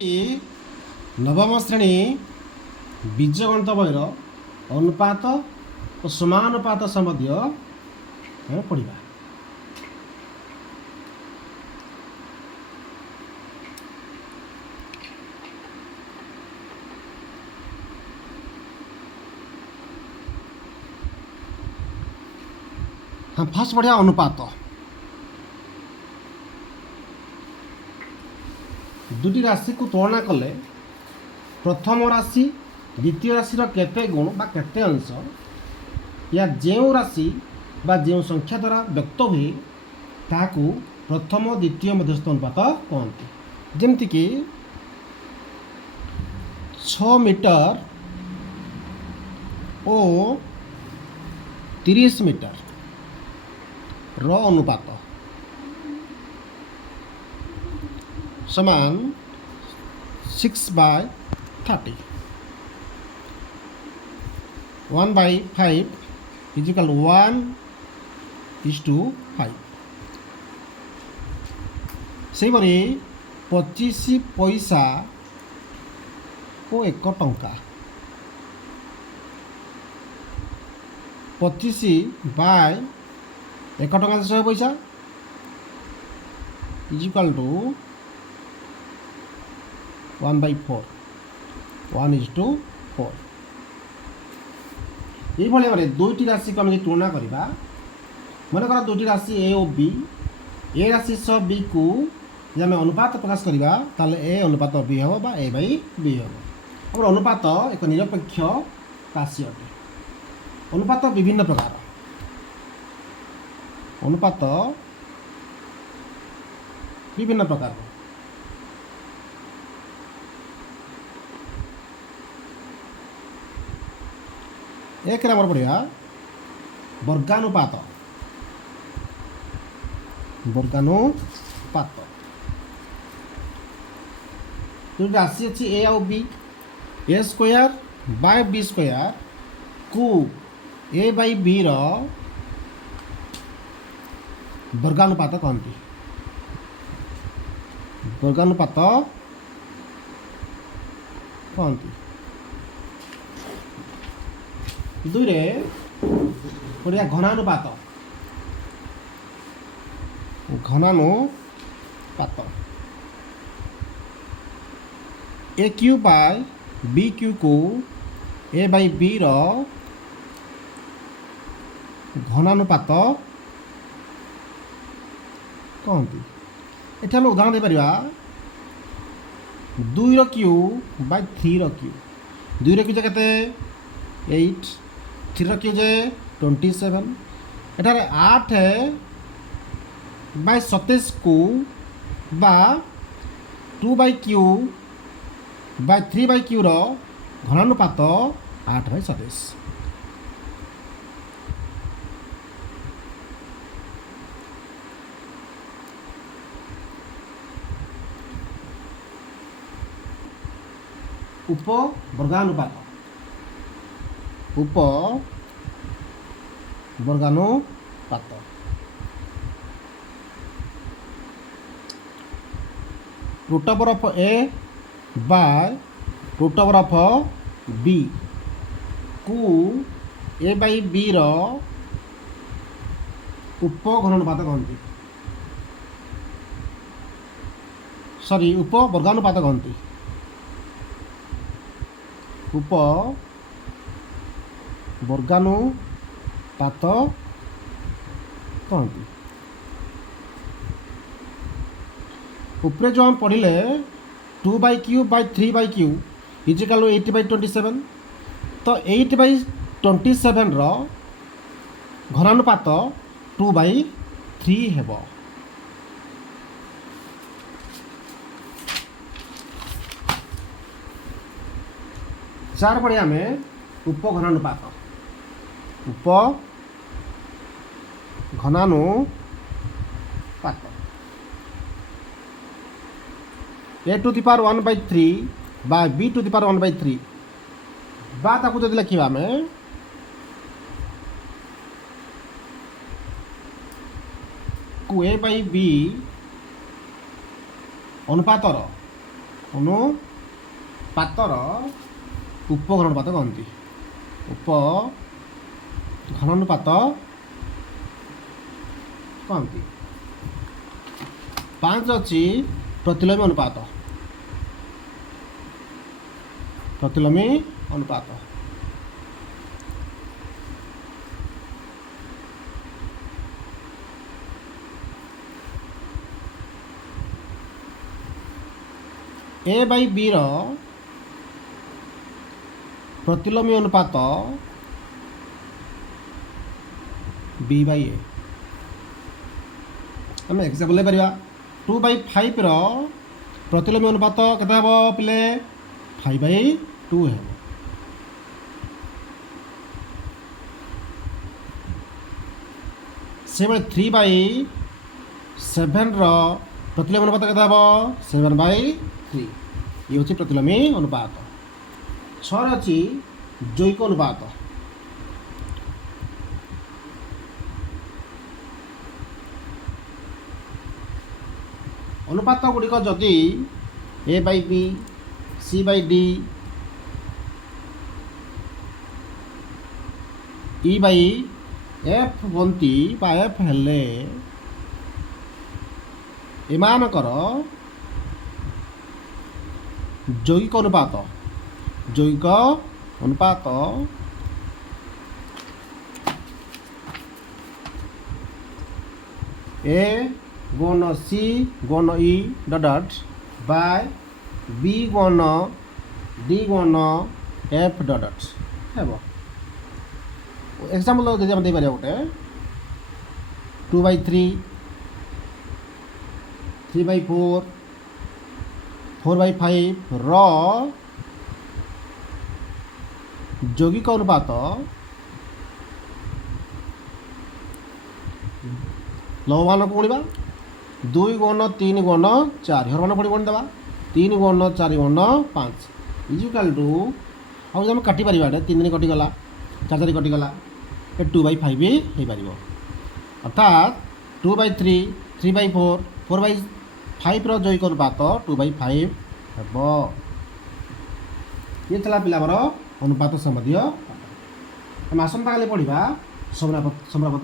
नवम श्रेणी बीजगणित बहिर अनुपात और समानुपात संबंधी पढ़ा। हाँ, फास्ट बढ़िया अनुपात दुटी राशि को तुलना कले प्रथम राशि द्वितीय राशि केते गुण बा केते अंश या जो राशि बा जो संख्या द्वारा व्यक्त हुए ताकू प्रथम द्वितीय मध्यस्थ अनुपात कहते। जमती कि 6 मीटर और 30 मीटर रो अनुपात समान 6/30 1/5 is equal 1:5। से भरी 25 पैसा को 1 टंका 25/1 टंका 100 पैसा is equal to 1/4 1:4। ये भाई भाव दुईटी राशि को आम तुलना करवा मनकर दुईटी राशि ए और बी ए राशि सह बी को आम अनुपात प्रकाश करवा ताले ए अनुपात बी हम बा ए बाई बी हम। और अनुपात एक निरपेक्ष राशि अटे। अनुपात विभिन्न प्रकार अनुपात विभिन्न प्रकार एक नंबर पढ़िया वर्गानुपात। वर्गानुपात जो राशि अच्छी ए आउ B A square by B square को ए बाई बी रो वर्गानुपात कहती। वर्गानुपात कहती। दुई पढ़िया घनानुपात। घनानुपात ए क्यू बाय बी क्यू को ए बाई बी रो घनानुपात कहती। ये आम उदाहरण देपर 2 क्यू बाय 3 क्यू 2 क्यू के 8 3 क्यू जे 27 एठार 8 बाय 27 को बा 2/क्यू बाय 3/क्यू रो घनानुपात 8/27। उप वर्गानुपात। उप वर्गानुपात root over of A by root over of B को ए बाई बी रो उप घनानुपात कहती। सॉरी उप वर्गानुपात कहती। उप वर्गानुपात कहती। ऊपर जो हम पढ़ले 2/क्यू बाय 3/क्यू इज इक्वल 8/27 तो 8/27 रो घनानुपात 2/3 हेबो। चार पढ़िया में उप घनानुपात। उप घनानुपात A to the power 1/3 by B to the power 1/3 बा ताकू जब लिखा में को ए बाई बी अनुपातर अनुपातर उपघनानुपात कहती उपघनानुपात कहती। 5 अच्छी प्रतिलोमी अनुपात प्रतिलोमी अनुपात ए बाई बी रो प्रतिलोमी अनुपात बी बाई ए आम एक्जाम्पल ले 2/5 रो प्रतिलोमी अनुपात केते हम पिले 5/2 है। से 3/7 रो प्रतिलोमी अनुपात केते हम 7/3 ये हूँ प्रतिलोमी अनुपात। 6 अच्छी जैविक अनुपात अनुपात गुड़िक जदि A by B C by D E by F बनती बा एफ हेले एमानकर जैविक अनुपात ए गुण सी गुण ई डट बाय बी गुण डी गुण एफ डट है। एक्जाम्पल जब हम देपर गोटे 2/3 3/4 4/5 रो यौगिक अनुपात लवमान को गुणा 2 गुण 3 गुण 4 हरमान पड़ी गुण देवा 3 गुण 4 गुण 5 इजिकाल टू आम काटी पार 3 दिन कटिगला 4 4 कटिगला 2/5 भी हो पार अर्थात 2/3 3/4 4/5 रैविक अनुपात 2/5 हम। ये चला पिला अनुपात संबंधी हम आसंता काली पढ़ा सम्रापत संपर्क।